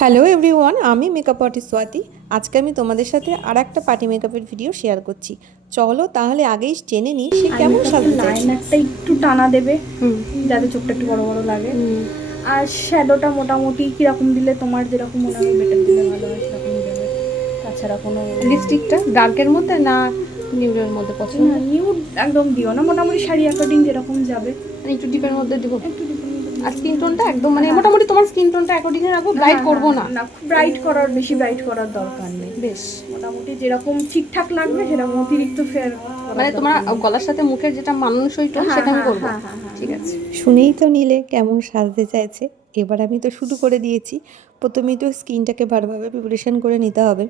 Hello everyone, আমি makeup artist Swati. আজকে আমি তোমাদের সাথে আর একটা পার্টি মেকআপের ভিডিও শেয়ার করছি। চলো তাহলে আগেই জেনে নিই সে আই কেমন মেকআপের সাজতে চাইছে। লাইনারটা একটু টানা দেবে, হুম যাতে চোখটা একটু বড় বড় লাগে। হুম। আর শ্যাডোটা মোটামুটি কীরকম দিলে তোমার যেরকম মনে হবে বেটার দিলে ভালো হয় সেরকমই দেবে। তাছাড়া কোনো লিপস্টিকটা ডার্কের মধ্যে না নিউডের মধ্যে পছন্দ? না, নিউড একদম দিও না, মোটামুটি শাড়ি অ্যাকর্ডিং যেরকম যাবে মানে একটু ডিপের মধ্যে দিব। একটু ডিপের মধ্যে আর দিয়ে স্কিন দিলে টোনটা হবে। একদম মানে হ্যাঁ মোটামুটি তোমার স্কিন টোনটা অ্যাকর্ডিংয়ে রাখবো, ব্রাইট হ্যাঁ হ্যাঁ করবো হ্যাঁ, না। না খুব ব্রাইট করার, বেশি ব্রাইট করার দরকার নেই। বেশ। মোটামুটি যেরকম ঠিকঠাক লাগবে সেরকম, অতিরিক্ত ফেয়ার করার মানে তোমার দরকার নেই। গলার সাথে মুখের যেটা মানানসই টোন হ্যাঁ সেটা আমি হ্যাঁ করবো। হ্যাঁ হ্যাঁ হ্যাঁ ঠিক আছে, শুনেই তো নিলে কেমন সাজতে চাইছে। এবার আমি তো শুরু করে দিয়েছি। প্রথমেই তো স্কিনটাকে ভালোভাবে প্রিপারেশন করে নিতে হবে।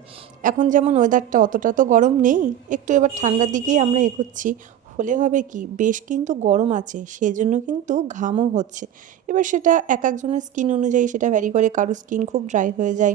এখন যেমন ওয়েদারটা অতটা তো গরম নেই, একটু এবার ঠান্ডার দিকেই আমরা এগোচ্ছি। হলে হবে কি, বেশ কিন্তু গরম আছে, সেজন্য কিন্তু ঘামও হচ্ছে। এবার সেটা এক একজনের স্কিন অনুযায়ী সেটা ভ্যারি করে, কারো স্কিন খুব ড্রাই হয়ে যায়,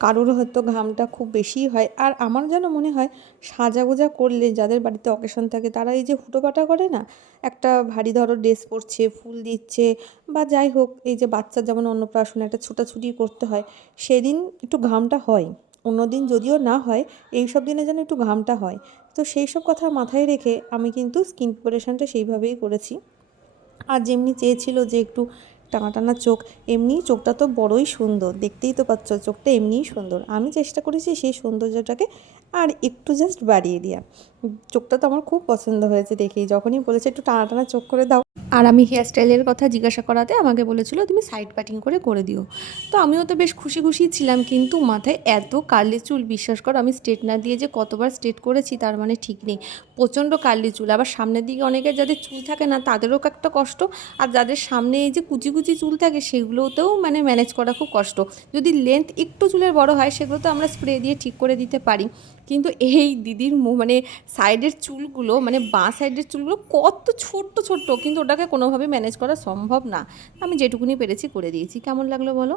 কারোর হয়তো ঘামটা খুব বেশিই হয়। আর আমার যেন মনে হয় সাজাগোজা করলে যাদের বাড়িতে অকেশন থাকে তারা এই যে হুটোপাটা করে না, একটা ভারী ধরো ড্রেস পরছে, ফুল দিচ্ছে, বা যাই হোক, এই যে বাচ্চার যেমন অন্নপ্রাশনে একটা ছোটাছুটি করতে হয়, সেদিন একটু ঘামটা হয়। অন্য দিন যদিও না হয়, এই সব দিনে যেন একটু ঘামটা হয়। তো সেই সব কথা মাথায় রেখে আমি কিন্তু স্কিন প্রিপারেশনটা সেইভাবেই করেছি। আর যেমনি চেয়েছিল যে একটু টানা টানা চোখ, এমনিই চোখটা তো বড়ই সুন্দর, দেখতেই তো পাচ্ছ চোখটা এমনিই সুন্দর। আমি চেষ্টা করেছি সেই সৌন্দর্যটাকে আর একটু জাস্ট বাড়িয়ে দেওয়া। চোখটা তো আমার খুব পছন্দ হয়েছে দেখেই, যখনই বলেছে একটু টানা টানা চোখ করে দাও। আর আমি হেয়ার স্টাইলের কথা জিজ্ঞাসা করাতে আমাকে বলেছিল তুমি সাইড কাটিং করে দিও। তো আমিও তো বেশ খুশি খুশি ছিলাম, কিন্তু মাথায় এত কার্লি চুল, বিশ্বাস করো আমি স্ট্রেটনার দিয়ে যে কতবার স্ট্রেট করেছি তার মানে ঠিক নেই। প্রচণ্ড কার্লি চুল, আবার সামনের দিকে অনেকের যাদের চুল থাকে না তাদেরও একটা কষ্ট। আর যাদের সামনে এই যে কুচি কুচি চুল থাকে সেগুলোতেও মানে ম্যানেজ করা খুব কষ্ট। যদি লেন্থ একটু চুলের বড় হয় সেগুলো তো আমরা স্প্রে দিয়ে ঠিক করে দিতে পারি, কিন্তু এই দিদির মানে সাইডের চুলগুলো, মানে বাঁ সাইডের চুলগুলো কত ছোট্ট ছোট্ট, কিন্তু ওটাকে কোনোভাবে ম্যানেজ করা সম্ভব না। আমি যেটুকুনি পেরেছি করে দিয়েছি। কেমন লাগলো বলো?